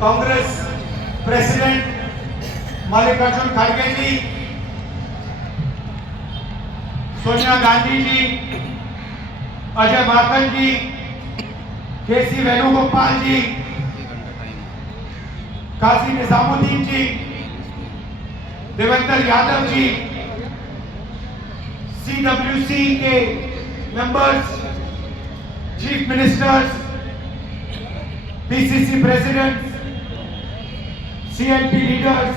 Congress president Mallikarjun खड़गे ji, Sonia Gandhi ji, Ajay Maken ji, KC Venugopal ji, Kazi Nizamuddin ji, Devendra Yadav ji, CWC के members, chief ministers, PCC presidents, CNP leaders,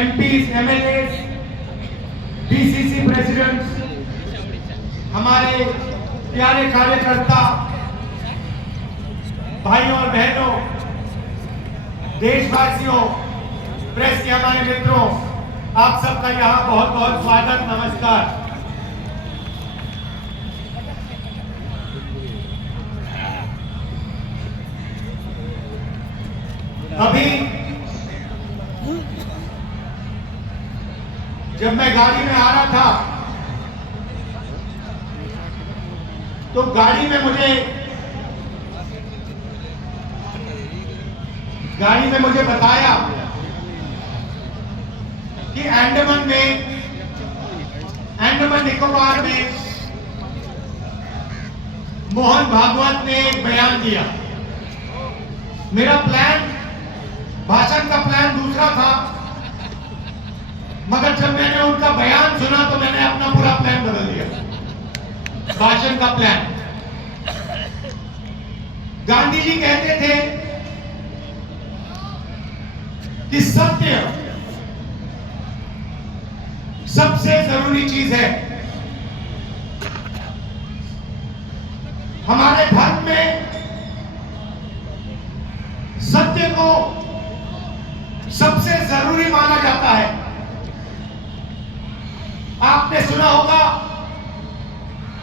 MPs, MLAs, DCC presidents, हमारे प्यारे कार्यकर्ता भाइयों और बहनों, देशवासियों, प्रेस के हमारे मित्रों, आप सबका यहाँ बहुत बहुत स्वागत, नमस्कार। अभी जब मैं गाड़ी में आ रहा था तो गाड़ी में मुझे बताया कि अंडमान निकोबार में मोहन भागवत ने एक बयान दिया। मेरा भाषण का प्लान दूसरा था, मगर जब मैंने उनका बयान सुना तो मैंने अपना पूरा प्लान बदल दिया, भाषण का प्लान। गांधी जी कहते थे कि सत्य सबसे जरूरी चीज है। हमारे धर्म में सत्य को सबसे जरूरी माना जाता है। आपने सुना होगा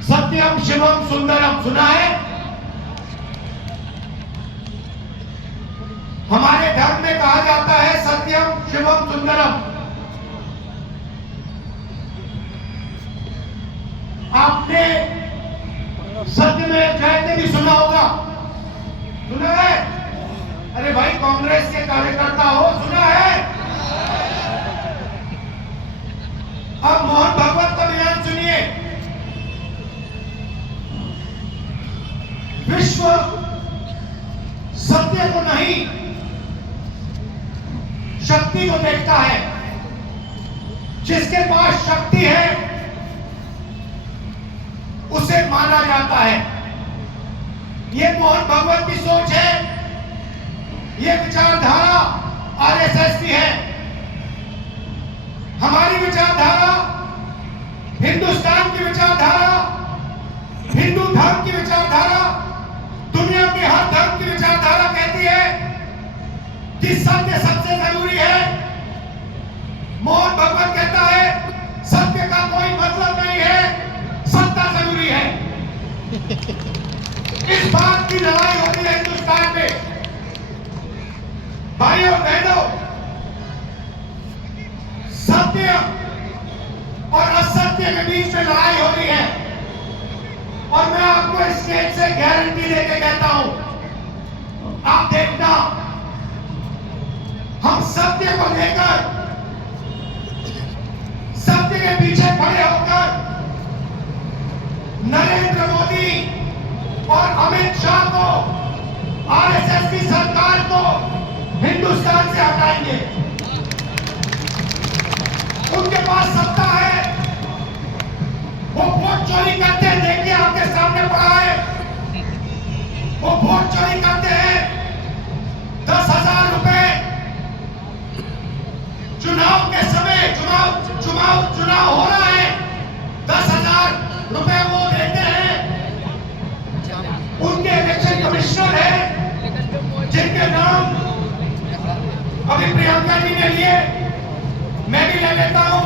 सत्यम शिवम सुंदरम, सुना है? हमारे धर्म में कहा जाता है सत्यम शिवम सुंदरम। आपने सत्य में जयते भी सुना होगा, सुना है? अरे भाई कांग्रेस के कार्यकर्ता हो, सुना है? अब मोहन भागवत का बयान सुनिए। विश्व सत्य को नहीं, शक्ति को देखता है। जिसके पास शक्ति है उसे माना जाता है। ये मोहन भागवत की सोच है, ये विचारधारा RSS की है। हमारी विचारधारा, हिंदुस्तान की विचारधारा, हिंदू धर्म की विचारधारा, दुनिया के हर धर्म की विचारधारा कहती है कि सत्य सबसे जरूरी है। मोहन भागवत कहता है सत्य का कोई मतलब नहीं है, सत्ता जरूरी है। इस बात की लड़ाई होती है हिंदुस्तान में। भाइयों बहनों, सत्य और असत्य के बीच में लड़ाई हो रही है। और मैं आपको इस स्टेज से गारंटी देके कहता हूं, आप देखना, हम सत्य को लेकर, सत्य के पीछे खड़े होकर नरेंद्र मोदी और अमित शाह को, RSS की सरकार को हिंदुस्तान से हटाएंगे। उनके पास सत्ता है, वो वोट चोरी करते हैं, देखिए आपके सामने पड़ा है। वो वोट चोरी करते हैं, 10,000 रुपए चुनाव के समय, चुनाव हो रहा है, 10,000 रुपए वो देते हैं। उनके इलेक्शन कमिश्नर है जिनके नाम अभी प्रियंका जी ने लिए, मैं भी ले लेता हूं।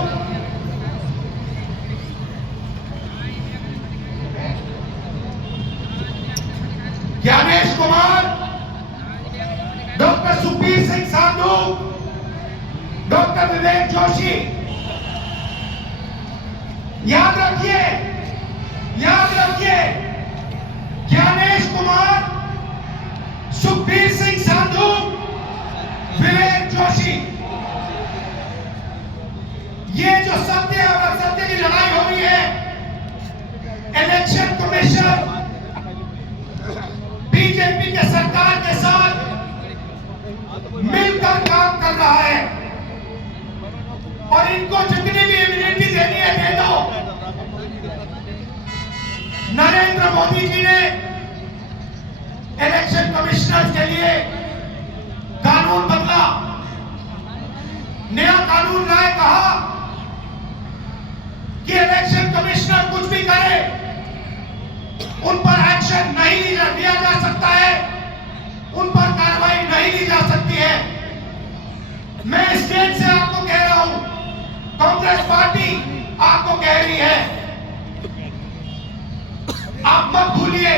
ज्ञानेश कुमार, डॉक्टर सुखबीर सिंह साधु, डॉक्टर विवेक जोशी। याद रखिए, ज्ञानेश कुमार सुखबीर सिंह संधू, विवेक जोशी, ये जो सत्य और असत्य की लड़ाई हो रही है, इलेक्शन कमीशन बीजेपी के सरकार के साथ मिलकर काम कर रहा है और इनको जितनी भी इम्यूनिटी देनी है दे दो। नरेंद्र मोदी जी ने इलेक्शन कमिश्नर के लिए कानून बदला, नया कानून लाए, कहा कि इलेक्शन कमिश्नर कुछ भी करे उन पर एक्शन नहीं लिया जा सकता है, उन पर कार्रवाई नहीं ली जा सकती है। मैं स्टेज से आपको कह रहा हूं, कांग्रेस पार्टी आपको कह रही है, आप मत भूलिए,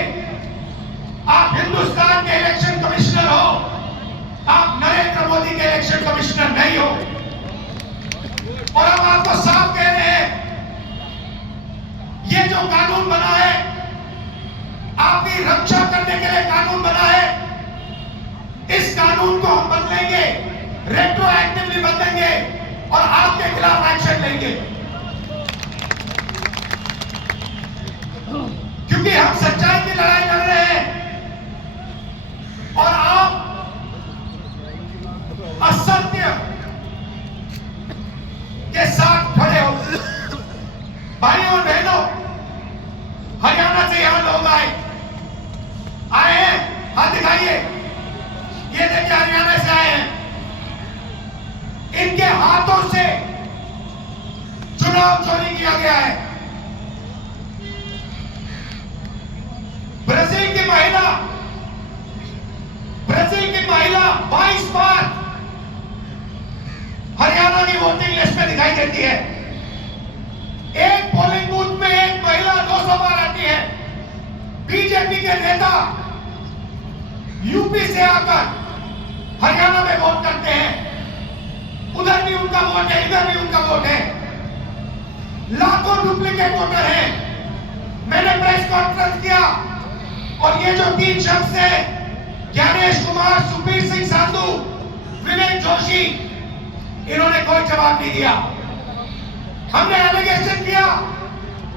आप हिंदुस्तान के इलेक्शन कमिश्नर हो, आप नरेंद्र मोदी के इलेक्शन कमिश्नर नहीं हो। और हम आपको साफ कह रहे हैं, ये जो कानून बना है, आपकी रक्षा करने के लिए कानून बना है, इस कानून को हम बदलेंगे, रेट्रोएक्टिवली बदलेंगे और आपके खिलाफ एक्शन लेंगे, क्योंकि हम सच्चाई की लड़ाई लड़ रहे हैं और आप असत्य के साथ खड़े हो। भाइयों और बहनों, हरियाणा से यहां लोग आए हैं, हाथ दिखाइए, ये देखिए हरियाणा से आए हैं। इनके हाथों से चुनाव चोरी किया गया है। ब्राजील की महिला 22 बार हरियाणा की वोटिंग लिस्ट में दिखाई देती है। एक पोलिंग बूथ में एक महिला 200 बार आती है। बीजेपी के नेता यूपी से आकर हरियाणा में वोट करते हैं, उधर भी उनका वोट है, इधर भी उनका वोट है। लाखों डुप्लीकेट वोटर हैं। मैंने प्रेस कॉन्फ्रेंस किया और ये जो 3 शख्स हैं, ज्ञानेश कुमार, सुखबीर सिंह संधू, विवेक जोशी, इन्होंने कोई जवाब नहीं दिया। हमने एलिगेशन किया,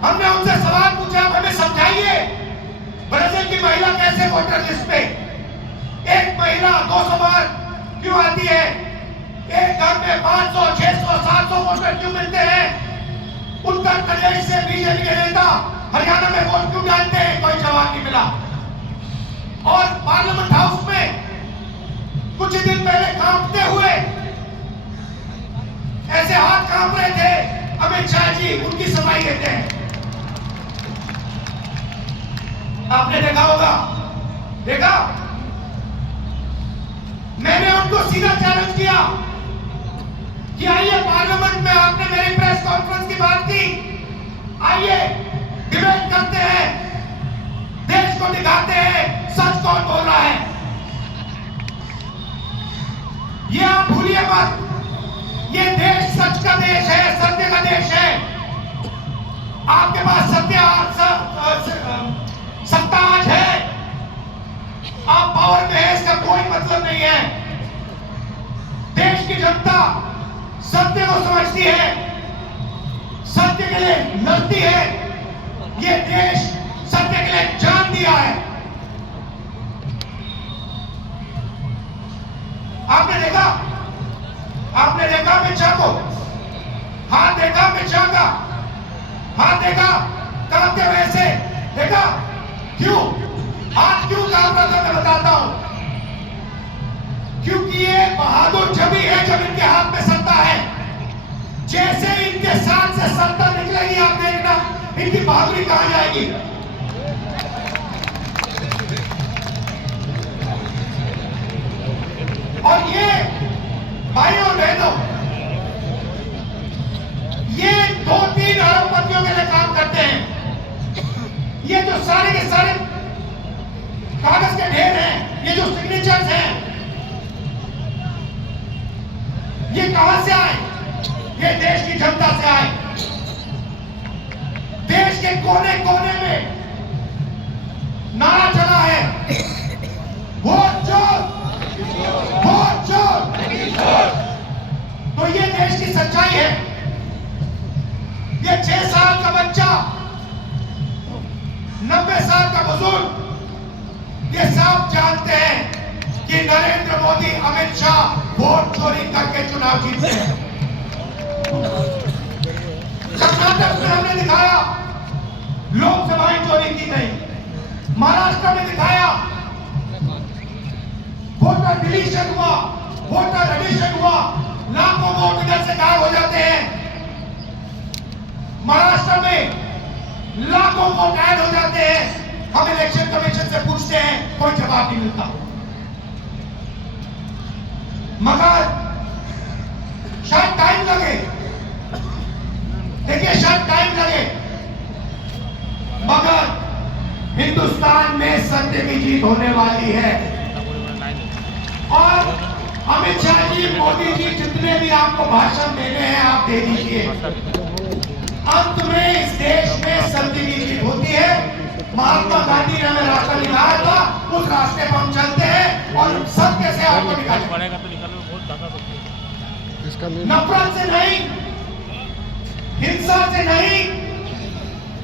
हमने उनसे सवाल पूछा, हमें समझाइए ब्राजील की महिला कैसे वोटर लिस्ट पे, एक महिला 200 बार क्यों आती है, एक घर में 500, 600, 700 वोटर क्यों मिलते हैं? उत्तर प्रदेश से बीजेपी के नेता हरियाणा में वोट क्यों डालते हैं? कोई जवाब नहीं मिला। और पार्लियामेंट हाउस में कुछ दिन पहले कांपते हुए, ऐसे हाथ कांप रहे थे, अमित शाह जी उनकी सफाई देते हैं। आपने देखा होगा, देखा? मैंने उनको सीधा चैलेंज किया कि आइए पार्लियामेंट में, आपने मेरी प्रेस कॉन्फ्रेंस की बात की, आइए डिबेट करते हैं, देश को दिखाते हैं सच कौन बोल रहा है। ये आप भूलिए मत, ये देश सच का देश है, सत्य का देश है। आपके पास सत्ता आज है, आप पावर में है, इसका कोई मतलब नहीं है। देश की जनता सत्य को समझती है, सत्य के लिए लड़ती है। ये देश सत्य के लिए जान दिया है। आपने देखा अमित शाह को, हाथ देखा अमित शाह का, हाथ देखा कांपते हुए से, देखा क्यों हाथ क्यों कांप रहा था? मैं बताता हूं, क्योंकि ये बहादुर जभी है जब इनके हाथ में सत्ता है। जैसे इनके साथ से सत्ता निकलेगी, आप देखना इनकी बहादुरी कहां जाएगी। और ये भाइयों बहनों, ये 2-3 अरबपतियों के लिए काम करते हैं। ये जो सारे के सारे कागज के ढेर हैं, ये जो सिग्नेचर्स हैं, ये कहां से आए? ये देश की जनता से आए। देश के कोने कोने में नारा चला है, वोट जो ये 6 साल का बच्चा, 90 साल का बुजुर्ग, ये सब जानते हैं कि नरेंद्र मोदी, अमित शाह वोट चोरी करके चुनाव जीतते हैं। कर्नाटक में हमने दिखाया लोकसभाएं चोरी की नहीं, महाराष्ट्र में दिखाया वोटर डिलीशन हुआ, वोटर एडिशन हुआ, लाखों वोट इधर से गायब हो जाते हैं। महाराष्ट्र में लाखों वोट ऐड हो जाते हैं, हम इलेक्शन कमीशन से पूछते हैं, कोई जवाब नहीं मिलता। मगर शायद टाइम लगे, देखिए शायद टाइम लगे, मगर हिंदुस्तान में सत्य की जीत होने वाली है। और अमित शाह जी, मोदी जी, जितने भी आपको भाषण देने हैं आप दे दीजिए। अंत में इस देश में सत्य की जीत होती है। महात्मा गांधी ने हमें रास्ता दिखाया था, उस रास्ते पर हम चलते हैं और सत्य से आपको निकालेंगे। नफरत से नहीं, हिंसा से नहीं,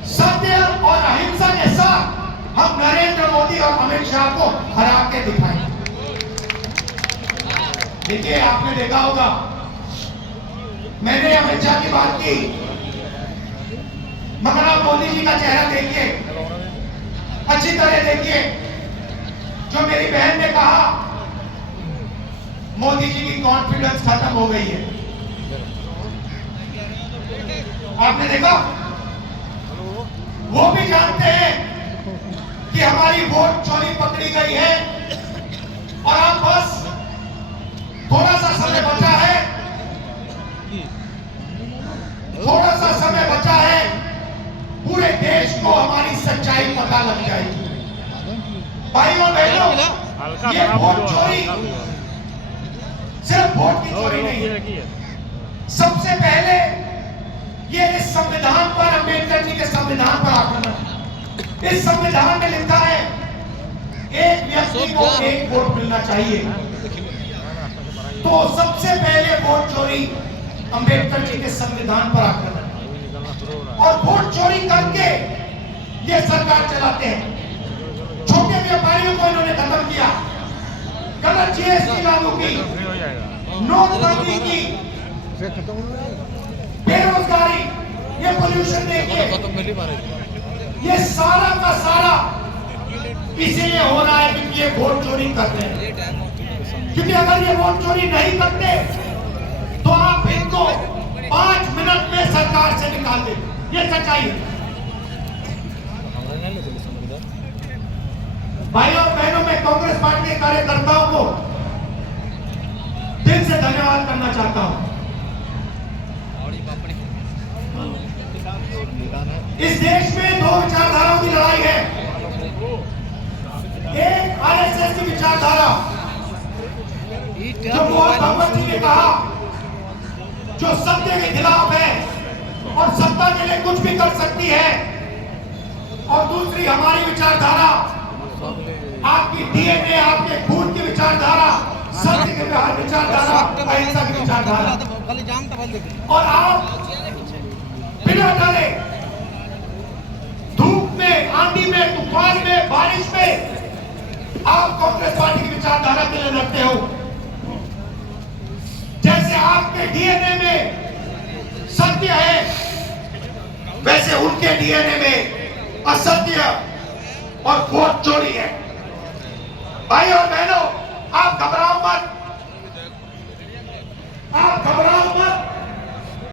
सत्य और अहिंसा के साथ हम नरेंद्र मोदी और अमित शाह को हरा के दिखाएंगे। देखिए, आपने देखा होगा, मैंने अमित शाह की बात की, मगर आप मोदी जी का चेहरा देखिए, अच्छी तरह देखिए। जो मेरी बहन ने कहा, मोदी जी की कॉन्फिडेंस खत्म हो गई है। आपने देखा, वो भी जानते हैं कि हमारी वोट चोरी पकड़ी गई है और आप बस थोड़ा सा समय बचा है, थोड़ा सा समय बचा है, पूरे देश को हमारी सच्चाई पता लग जाएगी। भाइयों बहनों, ये वोट चोरी सिर्फ वोट की चोरी नहीं है। सबसे पहले ये इस संविधान पर, अंबेडकर जी के संविधान पर आक्रमण। इस संविधान में लिखा है एक व्यक्ति को एक वोट मिलना चाहिए। तो सबसे पहले वोट चोरी अंबेडकर जी के संविधान पर आक्रमण, और वोट चोरी करके ये सरकार चलाते हैं। छोटे व्यापारियों को इन्होंने खत्म किया, गलत जीएसटी लागू की, नोटबंदी की, बेरोजगारी, ये पोल्यूशन देखिए, ये सारा का सारा इसीलिए हो रहा है क्योंकि ये वोट चोरी करते हैं। क्योंकि अगर ये वोट चोरी नहीं करते तो आप इनको 5 मिनट में सरकार से निकाल देते। ये सच्चाई है। भाइयों और बहनों, मैं कांग्रेस पार्टी के कार्यकर्ताओं को दिल से धन्यवाद करना चाहता हूं। इस देश में 2 विचारधाराओं की लड़ाई है। एक आरएसएस की विचारधारा, जो मोहन भगवत जी ने कहा, जो सत्य के खिलाफ है और सत्ता के लिए कुछ भी कर सकती है, और दूसरी हमारी विचारधारा, आपकी डीएनए, आपके खून की विचारधारा, सत्य की विचारधारा, अहिंसा की विचारधारा। और आप बिना डरे धूप में, आंधी में, तूफान में, बारिश में आप कांग्रेस पार्टी की विचारधारा के लिए लड़ते हो। जैसे आपके डीएनए में सत्य है, वैसे उनके डीएनए में असत्य और वोट चोरी है। भाई और बहनों,